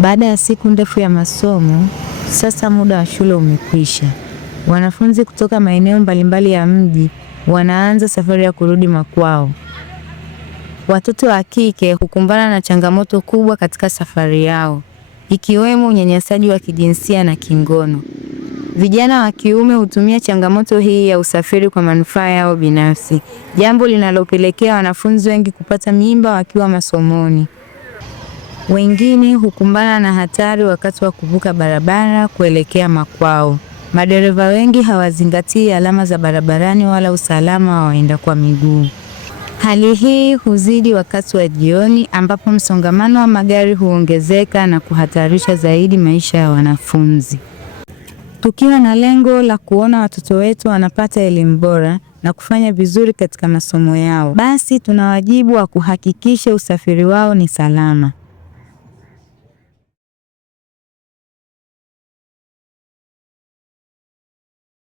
Baada ya siku ndefu ya masomo, sasa muda wa shule umekwisha. Wanafunzi kutoka maeneo mbalimbali ya mji wanaanza safari ya kurudi makwao. Watoto wa kike hukumbana na changamoto kubwa katika safari yao, ikiwemo unyanyasaji wa kijinsia na kingono. Vijana wa kiume hutumia changamoto hii ya usafiri kwa manufaa yao binafsi, jambo linalopelekea wanafunzi wengi kupata mimba wakiwa masomoni. Wengine hukumbana na hatari wakati wa kuvuka barabara kuelekea makwao. Madereva wengi hawazingatii alama za barabarani wala usalama wa waenda kwa miguu. Hali hii huzidi wakati wa jioni ambapo msongamano wa magari huongezeka na kuhatarisha zaidi maisha ya wanafunzi. Tukiwa na lengo la kuona watoto wetu wanapata elimu bora na kufanya vizuri katika masomo yao, basi tuna wajibu wa kuhakikisha usafiri wao ni salama.